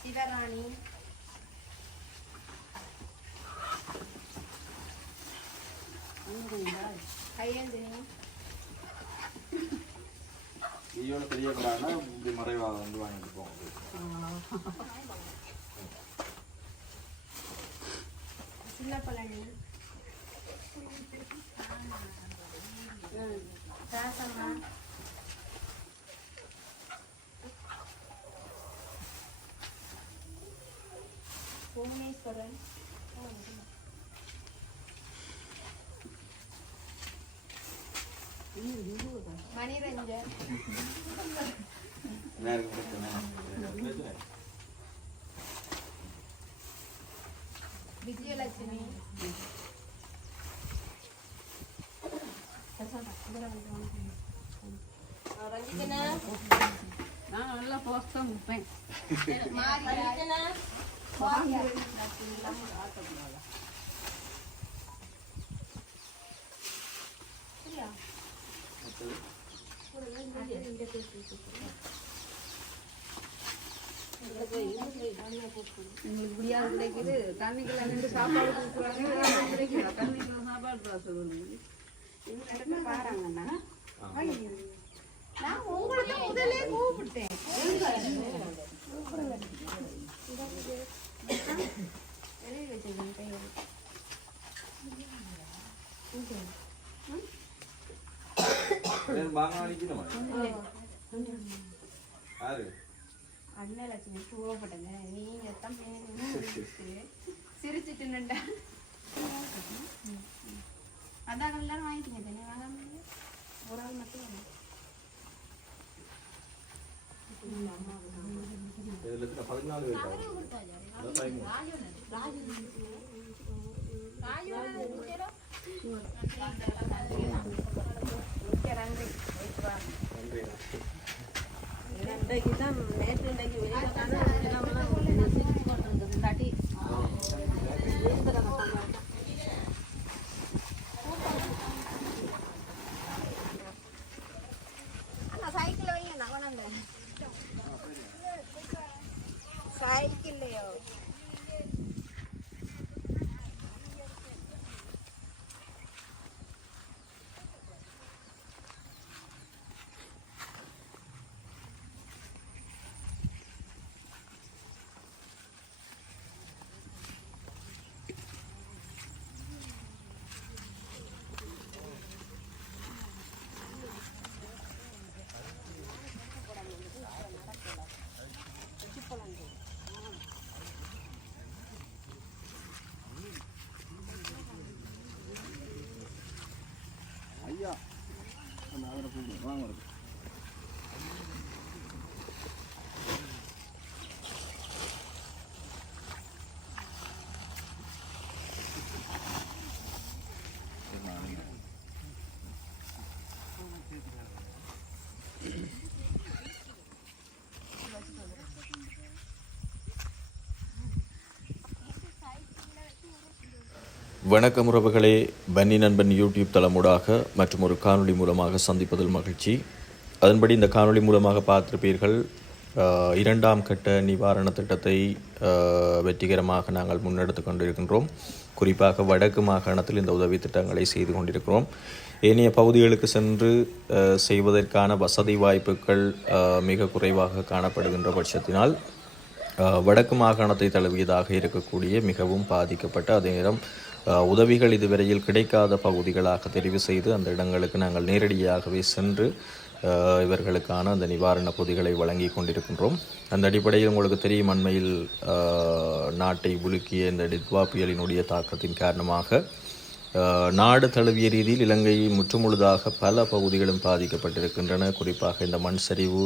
சிவராணி கையேந்திரி ஈயோட தெரியக்கூடாதுன்னா இப்படி மறைவாக வந்து வாங்கிட்டு போங்க சின்னப்பழனி ராசம்மா புவனேஸ்வரன் மணிரஞ்சன் விஜயலட்சுமி. நான் நல்லா போஸ்டம் விற்பேன் ரஞ்சிதனா எங்களுக்கு இப்படியாவது கிடைக்குது தண்ணிக்குள்ள நின்று சாப்பாடு கொடுக்குறாங்க தண்ணிக்குள்ள சாப்பாடு தர சொல்லுங்க நான் உங்களுக்கு முதல்ல கூப்பிட்டேன் எழுதி வச்சிருக்கேன் கையில் பேர் பாங்க அடிக்கணுமா யாரு அண்ணன் லட்சுமி கோவப்பட்டங்க நீங்க தான் சிரிச்சிட்டு நின்றா அதான் எல்லாரும் வாங்கிட்டீங்க தானே வாங்காம? ஒரு ஆள் மட்டும் பதினாலு. மிக்க நன்றி. சைக்கிள்லையோ ஐயா அந்த அவரை கூப்பிடு வாங்க வணக்கம் உறவுகளே. பன்னி நண்பன் யூடியூப் தளமூடாக மற்றும் ஒரு காணொளி மூலமாக சந்திப்பதில் மகிழ்ச்சி. அதன்படி இந்த காணொளி மூலமாக பார்த்திருப்பீர்கள் இரண்டாம் கட்ட நிவாரண திட்டத்தை வெற்றிகரமாக நாங்கள் முன்னெடுத்து கொண்டிருக்கின்றோம். குறிப்பாக வடக்கு மாகாணத்தில் இந்த உதவி திட்டங்களை செய்து கொண்டிருக்கிறோம். ஏனைய பகுதிகளுக்கு சென்று செய்வதற்கான வசதி வாய்ப்புகள் மிக குறைவாக காணப்படுகின்ற பட்சத்தினால் வடக்கு மாகாணத்தை தழுவியதாக இருக்கக்கூடிய மிகவும் பாதிக்கப்பட்ட அதே நேரம் உதவிகள் இதுவரையில் கிடைக்காத பகுதிகளாக தெரிவு செய்து அந்த இடங்களுக்கு நாங்கள் நேரடியாகவே சென்று இவர்களுக்கான அந்த நிவாரண பொதிகளை வழங்கி கொண்டிருக்கின்றோம். அந்த அடிப்படையில் உங்களுக்கு தெரியும் அண்மையில் நாட்டை உலுக்கிய இந்த டித்வா புயலினுடைய தாக்கத்தின் காரணமாக நாடு தழுவிய ரீதியில் இலங்கை முற்றுமுழுதாக பல பகுதிகளும் பாதிக்கப்பட்டிருக்கின்றன. குறிப்பாக இந்த மண் சரிவு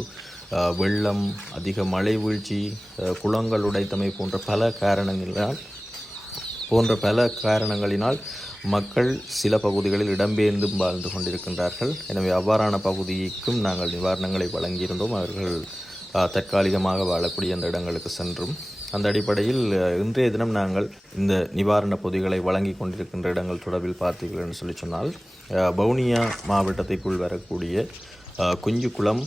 வெள்ளம் அதிக மழை வீழ்ச்சி குளங்கள் உடைத்தமை போன்ற பல காரணங்களால் போன்ற பல காரணங்களினால் மக்கள் சில பகுதிகளில் இடம்பெயர்ந்தும் வாழ்ந்து கொண்டிருக்கின்றார்கள். எனவே அவ்வாறான பகுதிக்கும் நாங்கள் நிவாரணங்களை வழங்கியிருந்தோம். அவர்கள் தற்காலிகமாக வாழக்கூடிய அந்த இடங்களுக்கு சென்றும். அந்த அடிப்படையில் இன்றைய தினம் நாங்கள் இந்த நிவாரண பொதிகளை வழங்கி கொண்டிருக்கின்ற இடங்கள் தொடர்பில் பார்த்தீர்கள் என்று சொல்லி சொன்னால் பவுனியா வவுனியா மாவட்டத்திற்குள் வரக்கூடிய குஞ்சுக்குளம்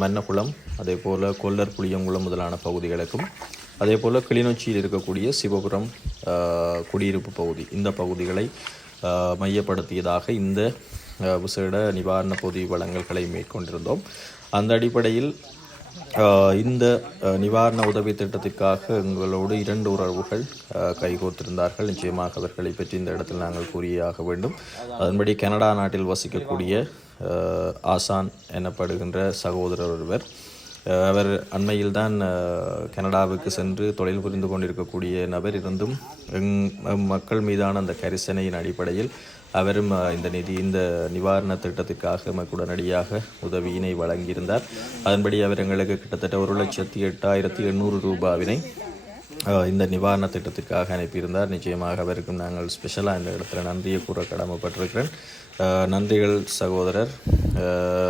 மன்னக்குளம் மன்னகுளம் அதே போல் கொல்லர் புளியங்குளம் முதலான பகுதிகளுக்கும் அதே போல் கிளிநொச்சியில் இருக்கக்கூடிய சிவபுரம் குடியிருப்பு பகுதி இந்த பகுதிகளை மையப்படுத்தியதாக இந்த விசேட நிவாரண பொதி வளங்கல்களை மேற்கொண்டிருந்தோம். அந்த அடிப்படையில் இந்த நிவாரண உதவி திட்டத்திற்காக எங்களோடு இரண்டு உறவுகள் கைகோர்த்திருந்தார்கள். நிச்சயமாக அவர்களை பற்றி இந்த இடத்தில் நாங்கள் கூறியாக வேண்டும். அதன்படி கனடா நாட்டில் வசிக்கக்கூடிய ஆசான் எனப்படுகின்ற சகோதரர் ஒருவர் அவர் அண்மையில்தான் கனடாவுக்கு சென்று தொழில் புரிந்து கொண்டிருக்கக்கூடிய நபர் இருந்தும் எங் மக்கள் மீதான அந்த கரிசனையின் அடிப்படையில் அவரும் இந்த நிதி இந்த நிவாரண திட்டத்திற்காக உடனடியாக உதவியினை வழங்கியிருந்தார். அதன்படி அவர் எங்களுக்கு கிட்டத்தட்ட ஒரு லட்சத்தி எட்டாயிரத்தி எண்ணூறு ரூபாவினை இந்த நிவாரண திட்டத்திற்காக அனுப்பியிருந்தார். நிச்சயமாக அவருக்கும் நாங்கள் ஸ்பெஷலாக இந்த இடத்துல நன்றியை கூற கடமைப்பட்டிருக்கிறேன். நன்றிகள் சகோதரர்.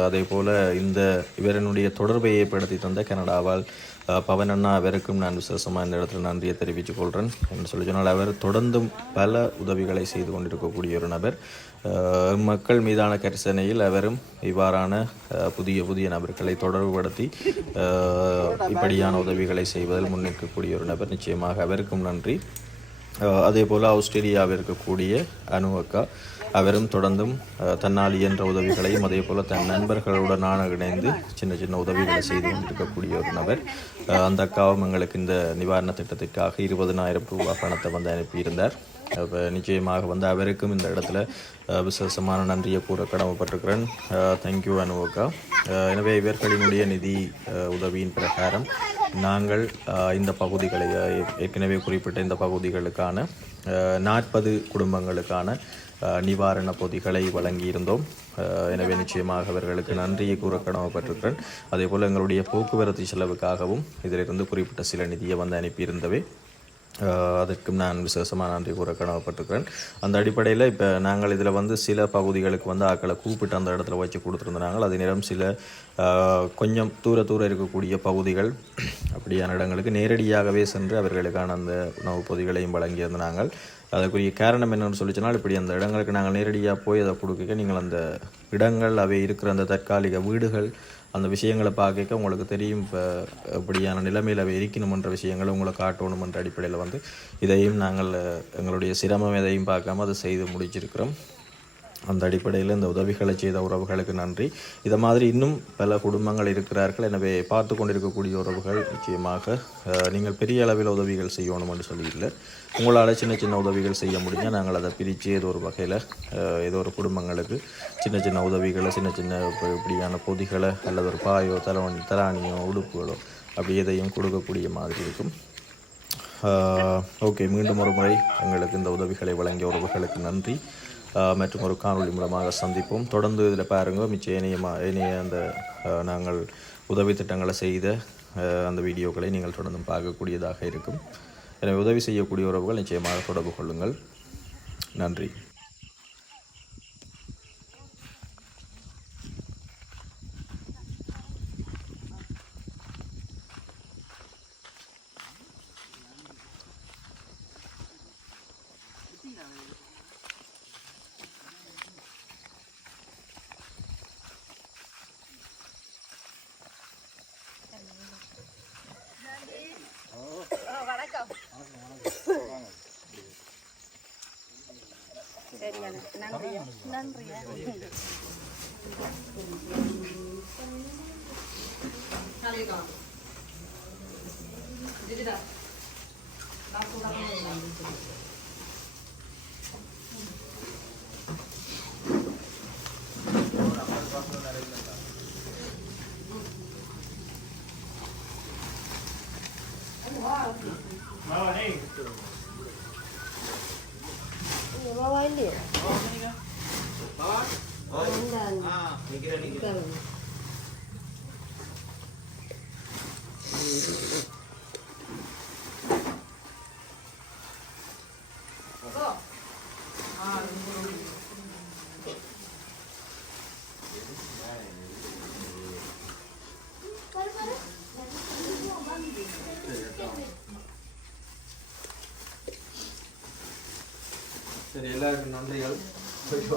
அதே போல் இந்த இவரனுடைய தொடர்பை ஏற்படுத்தி தந்த கனடாவால் பவன் அண்ணா அவருக்கும் நான் விசேஷமாக இந்த இடத்துல நன்றியை தெரிவித்துக் கொள்கிறேன் என்று சொல்லி சொன்னால் அவர் தொடர்ந்தும் பல உதவிகளை செய்து கொண்டிருக்கக்கூடிய ஒரு நபர். மக்கள் மீதான கரிசனையில் அவரும் இவ்வாறான புதிய புதிய நபர்களை தொடர்புபடுத்தி இப்படியான உதவிகளை செய்வதில் முன்னிற்கக்கூடிய ஒரு நபர். நிச்சயமாக அவருக்கும் நன்றி. அதே போல் ஆஸ்திரேலியாவில் இருக்கக்கூடிய அனு அவரும் தொடர்ந்தும் அஹ், தன்னால் இயன்ற உதவிகளையும் அதே போல் தன் நண்பர்களுடனான இணைந்து சின்ன சின்ன உதவிகளை செய்து கொண்டிருக்கக்கூடிய ஒரு நபர். அந்த அக்காவும் எங்களுக்கு இந்த நிவாரண திட்டத்திற்காக இருபதனாயிரம் ரூபாய் பணத்தை வந்து அனுப்பியிருந்தார். அப்போ நிச்சயமாக வந்து அவருக்கும் இந்த இடத்துல விசேஷமான நன்றியை கூற கடமைப்பட்டிருக்கிறேன். தேங்க்யூ அனுவோக்கா எனவே இவர்களினுடைய நிதி உதவியின் பிரகாரம் நாங்கள் இந்த பகுதிகளை ஏற்கனவே குறிப்பிட்ட இந்த பகுதிகளுக்கான நாற்பது குடும்பங்களுக்கான நிவாரண பொதிகளை வழங்கியிருந்தோம். எனவே நிச்சயமாக அவர்களுக்கு நன்றியை கூற கடமைப்பட்டிருக்கிறேன். அதே போல் எங்களுடைய போக்குவரத்து செலவுக்காகவும் இதிலிருந்து குறிப்பிட்ட சில நிதியை வந்து அனுப்பியிருந்தவை. அதற்கும் நான் விசேஷமாக நன்றி கூற கடமைப்பட்டிருக்கிறேன் அந்த அடிப்படையில் இப்போ நாங்கள் இதில் வந்து சில பகுதிகளுக்கு வந்து ஆக்களை கூப்பிட்டு அந்த இடத்துல வச்சு கொடுத்துருந்தாங்க அதே நேரம் சில கொஞ்சம் தூர தூர இருக்கக்கூடிய பகுதிகள் அப்படியான இடங்களுக்கு நேரடியாகவே சென்று அவர்களுக்கான அந்த உணவுப் பொதிகளையும் வழங்கியிருந்தாங்க அதற்குரிய காரணம் என்னென்னு சொல்லி சொன்னால் இப்படி அந்த இடங்களுக்கு நாங்கள் நேரடியாக போய் அதை கொடுக்க நீங்கள் அந்த இடங்கள் அவை இருக்கிற அந்த தற்காலிக வீடுகள் அந்த விஷயங்களை பார்க்க உங்களுக்கு தெரியும் இப்போ இப்படியான நிலைமையில் அவை இருக்கணுமன்ற விஷயங்களை உங்களை காட்டணுமன்ற அடிப்படையில் வந்து இதையும் நாங்கள் எங்களுடைய சிரமம் எதையும் பார்க்காம அதை செய்து முடிச்சிருக்கிறோம். அந்த அடிப்படையில் இந்த உதவிகளை செய்த உறவுகளுக்கு நன்றி. இதை மாதிரி இன்னும் பல குடும்பங்கள் இருக்கிறார்கள். எனவே பார்த்து கொண்டிருக்கக்கூடிய உறவுகள் நிச்சயமாக நீங்கள் பெரிய அளவில் உதவிகள் செய்யணும் என்று சொல்லியில்லை உங்களால் சின்ன சின்ன உதவிகள் செய்ய முடிஞ்சால் நாங்கள் அதை பிரித்து ஏதோ ஒரு வகையில் ஏதோ ஒரு குடும்பங்களுக்கு சின்ன சின்ன உதவிகளை சின்ன சின்ன இப்படியான பொதிகளை அல்லது ஒரு பாயோ தலைவணி தலானியோ உடுப்புகளோ அப்படி எதையும் கொடுக்கக்கூடிய மாதிரி இருக்கும். ஓகே மீண்டும் ஒரு முறை எங்களுக்கு இந்த உதவிகளை வழங்கிய உறவுகளுக்கு நன்றி. மற்றும் ஒரு காணொளி மூலமாக சந்திப்போம். தொடர்ந்து இதில் பாருங்க மிச்ச இணையமாக இணைய அந்த நாங்கள் உதவி திட்டங்களை செய்த அந்த வீடியோக்களை நீங்கள் தொடர்ந்து பார்க்கக்கூடியதாக இருக்கும். எனவே உதவி செய்யக்கூடிய உறவுகள் நிச்சயமாக தொடர்பு கொள்ளுங்கள். நன்றி. நன்றியா நன்றி நன்றி நான் சொல்றேன் எல்லாருக்கும் நன்றிகள். போயிட்டு